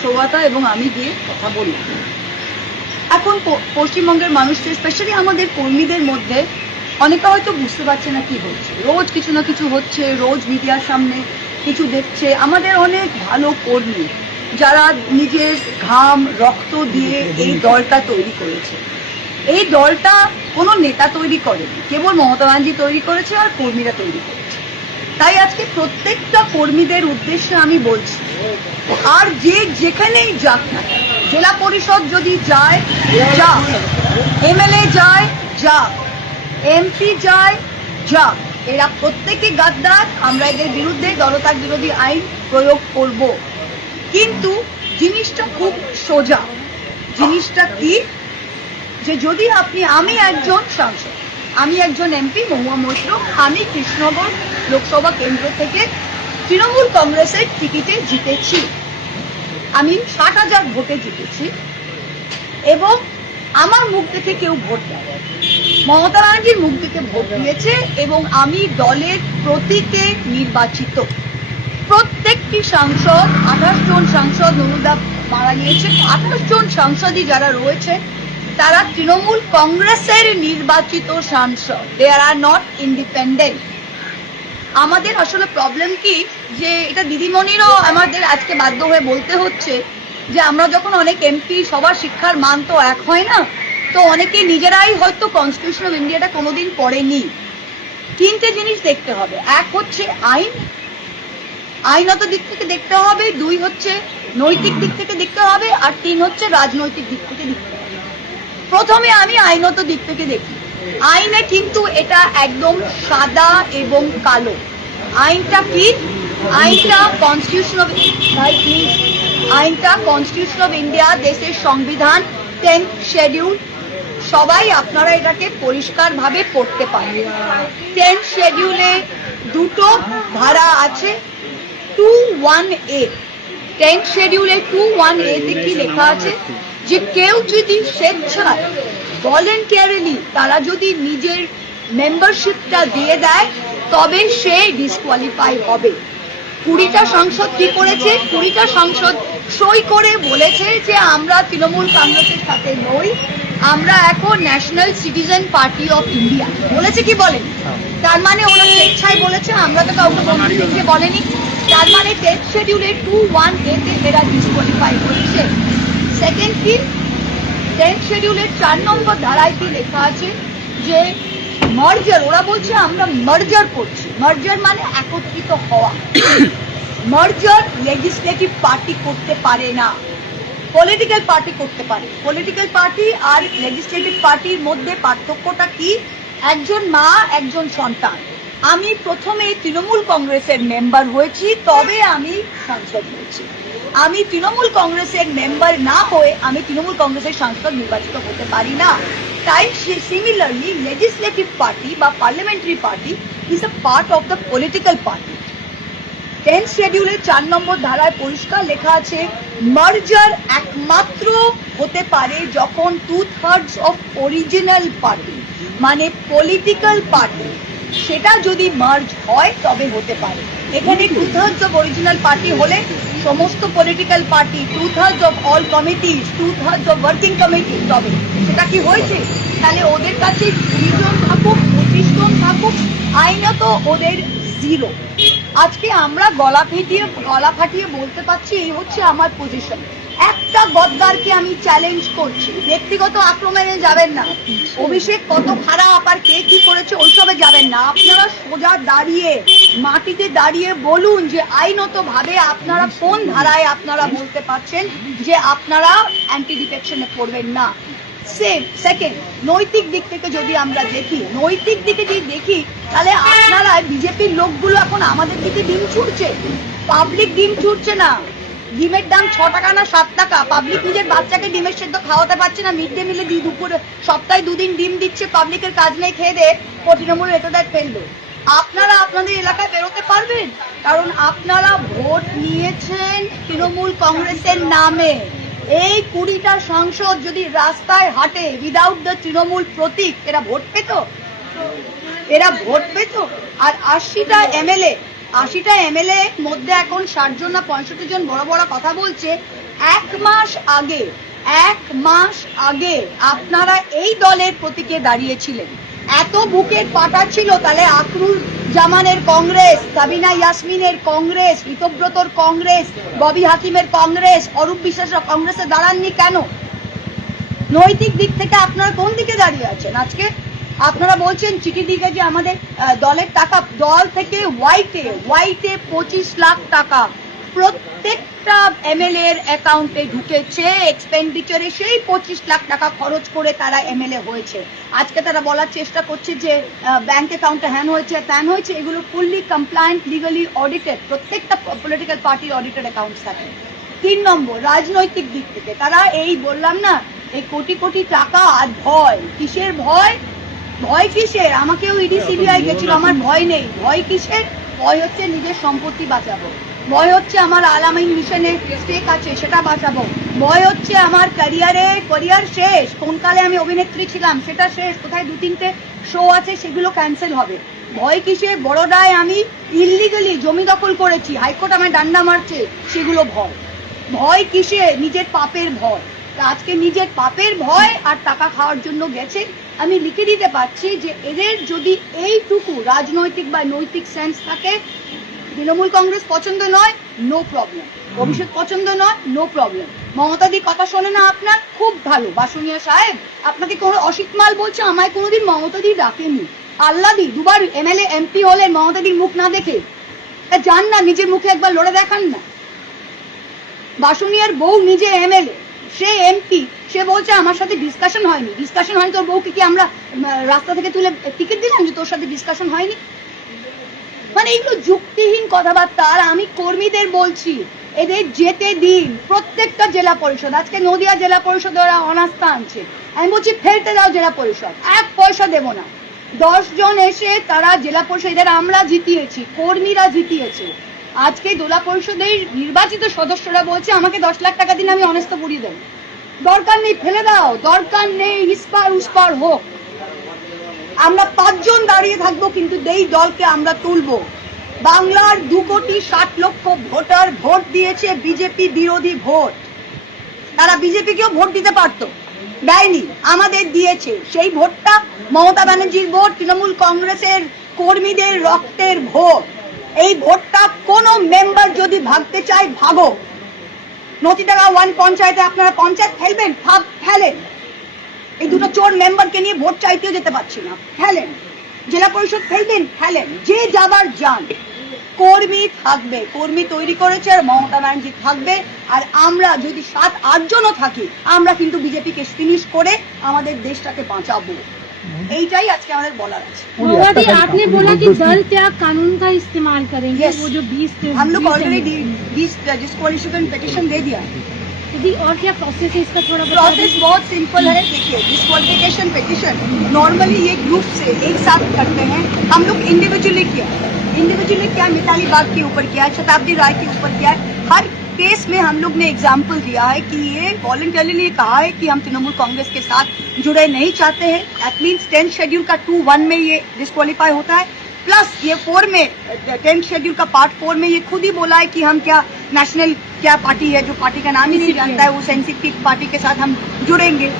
সৌগতা এবং আমি গিয়ে কথা বললাম। এখন পশ্চিমবঙ্গের মানুষদের, স্পেশালি আমাদের কর্মীদের মধ্যে অনেকে হয়তো বুঝতে পারছে না কি হচ্ছে। রোজ কিছু না কিছু হচ্ছে, রোজ মিডিয়ার সামনে কিছু দেখছে। আমাদের অনেক ভালো কর্মী যারা নিজের ঘাম রক্ত দিয়ে এই দলটা তৈরি করেছে। এই দলটা কোনো নেতা তৈরি করেনি, কেবল মমতা ব্যানার্জি তৈরি করেছে আর কর্মীরা তৈরি করেছে। তাই আজকে প্রত্যেকটা কর্মীদের উদ্দেশ্যে আমি বলছি, আর যে যেখানেই যাক না, জেলা পরিষদ যদি যায় যাক, এমএলএ যায় যাক, এমপি যায় যাক, এরা প্রত্যেকে গাদ্দার। আমরা এদের বিরুদ্ধে দলত্যাগ বিরোধী আইন প্রয়োগ করব। কিন্তু জিনিসটা খুব সোজা। জিনিসটা কি, যে যদি আমি একজন সাংসদ, আমি একজন এমপি মহুয়া মৈত্র, আমি কৃষ্ণনগর লোকসভা কেন্দ্র থেকে তৃণমূল কংগ্রেসের টিকিটে জিতেছি। আমি 60,000 ভোটে জিতেছি এবং আমার মুখ দেখে কেউ ভোট দেয়, মমতা ব্যানার্জির মুখ দেখে ভোট দিয়েছে এবং আমি দলের প্রতীকে নির্বাচিত। প্রত্যেকটি সাংসদ, 28 জন সাংসদ, নুরুদা মারা গিয়েছে, 28 জন সাংসদই যারা রয়েছে তারা তৃণমূল কংগ্রেসের নির্বাচিত সাংসদ। দে আর নট ইন্ডিপেন্ডেন্ট। আমাদের আসলে প্রবলেম কি, যে এটা দিদিমণিরও আমাদের আজকে বাধ্য হয়ে বলতে হচ্ছে, যে আমরা যখন অনেক এমপি, সবার শিক্ষার মান তো এক হয় না, তো অনেকে নিজেরাই হয়তো কনস্টিটিউশন অফ ইন্ডিয়াটা কোনোদিন পড়েনি। তিনটে জিনিস দেখতে হবে। এক হচ্ছে আইন, আইনত দিক থেকে দেখতে হবে। 2 হচ্ছে নৈতিক দিক থেকে দেখতে হবে। আর 3 হচ্ছে রাজনৈতিক দিক থেকে দেখতে হবে। প্রথমে আমি আইনত দিক থেকে দেখি। আইনে কিন্তু এটা একদম সাদা এবং কালো। আইনটা কি? আইনটা কনস্টিটিউশন অফ ইন্ডিয়া, দেশের সংবিধান, 10th শিডিউল। সবাই আপনারা এটাকে পরিষ্কারভাবে পড়তে পারেন। 10th শিডিউলে 2টো ধারা আছে। 21A, 10th শিডিউলে 21A তে কি লেখা আছে, যে কেউ যদি স্বেচ্ছায়, ভলেন্টিয়ারিলি তারা যদি নিজের মেম্বারশিপটা দিয়ে দেয় তবে সে ডিসকোয়ালিফাই হবে। 20টা সংসদ কি করেছে? 20টা সংসদ সই করে বলেছে যে আমরা তৃণমূল কংগ্রেসের সাথে নই, আমরা এখন national citizen party of India. বলেছে কি বলেন? তার মানে ওরা স্বেচ্ছায় বলেছে, আমরা তো কাউকে বন্ধু দেখে বলেনি। তার মানে 10th শিডিউলে 21A তে এরা ডিসকোয়ালিফাই হচ্ছে। সেকেন্ড কি, 10th শিডিউলের 4 নম্বর ধারায় কি লেখা আছে, যে মার্জার, ওরা বলছে আমরা মার্জার করছি। মার্জার মানে একত্রিত হওয়া। মার্জার লেজিসলেটিভ পার্টি করতে পারে না, পলিটিক্যাল পার্টি করতে পারে। পলিটিক্যাল পার্টি আর লেজিসলেটিভ পার্টির মধ্যে পার্থক্যটা কি? একজন মা, একজন সন্তান। আমি প্রথমে তৃণমূল কংগ্রেসের মেম্বার হয়েছি, তবে আমি সাংসদ হয়েছি। আমি তৃণমূল কংগ্রেসের মেম্বার না হয়ে আমি তৃণমূল কংগ্রেসের সাংসদ নির্বাচিত হতে পারি না। তাই সিমিলারলি লেজিসলেটিভ পার্টি বা parliamentary party is a part of the political party. 10th শিডিউলের 4 নম্বর ধারায় পরিষ্কার লেখা আছে, মার্জার একমাত্র হতে পারে যখন 2/3 অফ অরিজিনাল পার্টি, মানে পলিটিক্যাল পার্টি, সেটা যদি মার্জ হয় তবে হতে পারে। এখানে 2/3 অফ অরিজিনাল পার্টি হলে সমস্ত political party, 2/3 of all committees, 2/3 of working committee, তবে সেটা কি হয়েছে? তাহলে ওদের কাছে 20 জন থাকুক, 25 জন থাকুক, আইনত ওদের 0। আজকে আমরা গলা ফাটিয়ে বলতে পারছি, এই হচ্ছে আমার পজিশন। একটা গদ্দারকে আমি চ্যালেঞ্জ করছি, ব্যক্তিগত আক্রমণে যাবেন না। অভিষেক কত খারাপ আর কে কি করেছে ওইসবে যাবেন না। আপনারা সোজা দাঁড়িয়ে, মাটিতে দাঁড়িয়ে বলুন যে আইনত ভাবে আপনারা কোন ধারায় আপনারা বলতে পারছেন যে আপনারা অ্যান্টি ডিফেকশনে পড়বেন না। সেকেন্ড, নৈতিক দিক থেকে যদি আমরা দেখি, নৈতিক দিকে যদি দেখি, তাহলে আপনারা বিজেপির লোকগুলো এখন আমাদের দিকে ডিম ছুটছে। পাবলিক ডিম ছুটছে না। ডিমের দাম 6 টাকা না 7 টাকা। পাবলিক নিজের বাচ্চাকে ডিমের সেদ্ধ খাওয়াতে পারছে না। মিড ডে মিলে দুপুরে সপ্তাহে 2 দিন ডিম দিচ্ছে। পাবলিকের কাজ নেই, খেয়ে দে তৃণমূল রেটোদার ফেলবে। আপনারা আপনাদের এলাকায় বেরোতে পারবেন? কারণ আপনারা ভোট নিয়েছেন তৃণমূল কংগ্রেসের নামে। এই 20টা সংসদ যদি রাস্তায় হাঁটে উইদাউট দ্য তৃণমূল প্রতীক, এরা ভোট পেত? এরা ভোট পেত? আর 80টা এমএলএ মধ্যে এখন 60 জন না 65 জন বড় বড় কথা বলছে, এক মাস আগে আপনারা এই দলের প্রতীকে দাঁড়িয়েছিলেন। এত বুকের পাটা ছিল, তাহলে আখরুল জামানের কংগ্রেস, সাবিনা ইয়াসমিনের কংগ্রেস, ঋতব্রতর কংগ্রেস, ববি হাকিমের কংগ্রেস, অরূপ বিশ্বাসের কংগ্রেসে দাঁড়াননি কেন? নৈতিক দিক থেকে আপনারা কোন দিকে দাঁড়িয়ে আছেন? আজকে আপনারা বলছেন চিঠি দিকে যে আমাদের দলের টাকা, দল থেকে হোয়াইটে 25 লাখ টাকা প্রত্যেকটা এমএলএ এর অ্যাকাউন্টে ঢুকেছে। এক্সপেন্ডিচারে সেই 25 লাখ টাকা খরচ করে তারা এমএলএ হয়েছে। আজকে তারা বলার চেষ্টা করছে যে ব্যাংক অ্যাকাউন্টে হ্যান হয়েছে, ত্যান হয়েছে। এগুলো ফুললি কমপ্লায়েন্ট, লিগালি অডিটেড, প্রত্যেকটা পলিটিক্যাল পার্টির অডিটেড অ্যাকাউন্টস থাকে। 3 নম্বর, রাজনৈতিক দিক থেকে তারা এই বললাম না, এই কোটি কোটি টাকা আর ভয়, কিসের ভয়? ভয় কিসের? আমাকেও ইডি সিবিআই গেছিল, আমার ভয় নেই। ভয় কিসের? ভয় হচ্ছে নিজের সম্পত্তি বাঁচাবো, ভয় হচ্ছে আমার আলামিন মিশনে স্টেক আছে সেটা বাঁচাবো, ভয় হচ্ছে আমার ক্যারিয়ার শেষ, কোন কালে আমি অভিনেত্রী ছিলাম সেটা শেষ, কোথায় 2-3টে শো আছে সেগুলো ক্যান্সেল হবে। ভয় কিসে? বড়দায় আমি ইললিগালি জমি দখল করেছি, হাইকোর্ট আমায় ডান্ডা মারছে, সেগুলো ভয়। ভয় কিসে? নিজের পাপের ভয়। আজকে নিজের পাপের ভয় আর টাকা খাওয়ার জন্য গেছে। আমি লিখে দিতে পারছি যে এদের যদি এইটুকু রাজনৈতিক বা নৈতিক সেন্স থাকে, তৃণমূল কংগ্রেস পছন্দ নয়, নো প্রবলেম। অভিষেক পছন্দ নয়, নো প্রবলেম। মমতাদি কথা শোনে না আপনার, খুব ভালো। বাসুনিয়া সাহেব আপনাকে কোনো অসিত মাল বলছে, আমায় কোনোদিন মমতাদি ডাকেনি। আল্লাদি 2বার এমএলএ এমপি হলেন মমতাদির মুখ না দেখে। যান না, নিজের মুখে একবার লড়ে দেখান না। বাসুনিয়ার বউ নিজে এমএলএ, সে এমপি, সে বলছে আমার সাথে ডিসকাশন হয়নি। ডিসকাশন হয়নি তোর বউকে কি আমরা রাস্তা থেকে তুলে টিকিট দিলাম যে তোর সাথে ডিসকাশন হয়নি? মানে এগুলো যুক্তিহীন কথাবার্তা। আর আমি কর্মীদের বলছি, এদের যেতে দিন। প্রত্যেকটা জেলা পরিষদ, আজকে নদিয়া জেলা পরিষদ ওরা অনাস্থা আনছে, আমি বলছি ফেলতে দাও জেলা পরিষদ, 1 পয়সা দেব না। 10 জন এসে তারা জেলা পরিষদ, এদের আমরা জিতিয়েছি, কর্মীরা জিতিয়েছে। আজকে জেলা পরিষদের নির্বাচিত সদস্যরা বলছে আমাকে 10 লাখ টাকা দিন, আমি অনেস্ত পুড়িয়ে দেব। দরকার নেই, ফেলে দাও, দরকার নেই, ইস্পার উস্পার হোক। আমরা 5 জন দাঁড়িয়ে থাকবো, কিন্তু এই দলকে আমরা তুলবো। বাংলার 2,60,00,000 ভোটার ভোট দিয়েছে বিজেপি বিরোধী ভোট। তারা বিজেপিকেও ভোট দিতে পারত, দেয়নি, আমাদের দিয়েছে। সেই ভোটটা মমতা ব্যানার্জির ভোট, তৃণমূল কংগ্রেসের কর্মীদের রক্তের ভোট। এই ভোটটা কোনো মেম্বার যদি ভাগতে চায়, ভাগো। নতিটাকা 1 পঞ্চায়েতে আপনারা পঞ্চায়েত ফেলবেন, ফেলেন। এই দুটো চোর মেম্বারকে নিয়ে ভোট চাইতেও যেতে পারছি না, ফেলেন। জেলা পরিষদ ফেলবেন, ফেলেন। যে যাবার যান, কর্মী থাকবে, কর্মী তৈরি করেছে, আর মমতা ব্যানার্জি থাকবে। আর আমরা যদি 7-8 জনও থাকি, আমরা কিন্তু বিজেপিকে ফিনিশ করে আমাদের দেশটাকে বাঁচাবো। এইটাই আজকে আমাদের বলার আছে। मोदी आपने बोला कि दल त्याग कानून का इस्तेमाल करेंगे। Yes. वो जो 20 हम लोग ऑलरेडी डिस्क्वालिफिकेशन पिटीशन दे दिया। और क्या प्रोसेस है इसका, थोड़ा बता प्रोसेस बहुत सिंपल है। देखिए, डिस्क्वालिफिकेशन पिटीशन नॉर्मली ये ग्रुप से एक साथ करते हैं, हम लोग इंडिविजुअली किया, मिताली बाग के ऊपर किया है, शताब्दी राय के ऊपर किया है। हर केस में हम लोग ने एग्जाम्पल दिया है कि ये वॉलंटरली कहा है कि हम तृणमूल कांग्रेस के साथ जुड़े नहीं चाहते हैं। दैट मीन्स 10th शेड्यूल का 2(1) में ये डिस्क्वालीफाई होता है, प्लस ये 4 में 10th शेड्यूल का पार्ट 4 में ये खुद ही बोला है कि हम क्या नेशनल क्या पार्टी है, जो पार्टी का नाम ही नहीं जानता है, उस एनसीपी पार्टी के साथ हम जुड़ेंगे।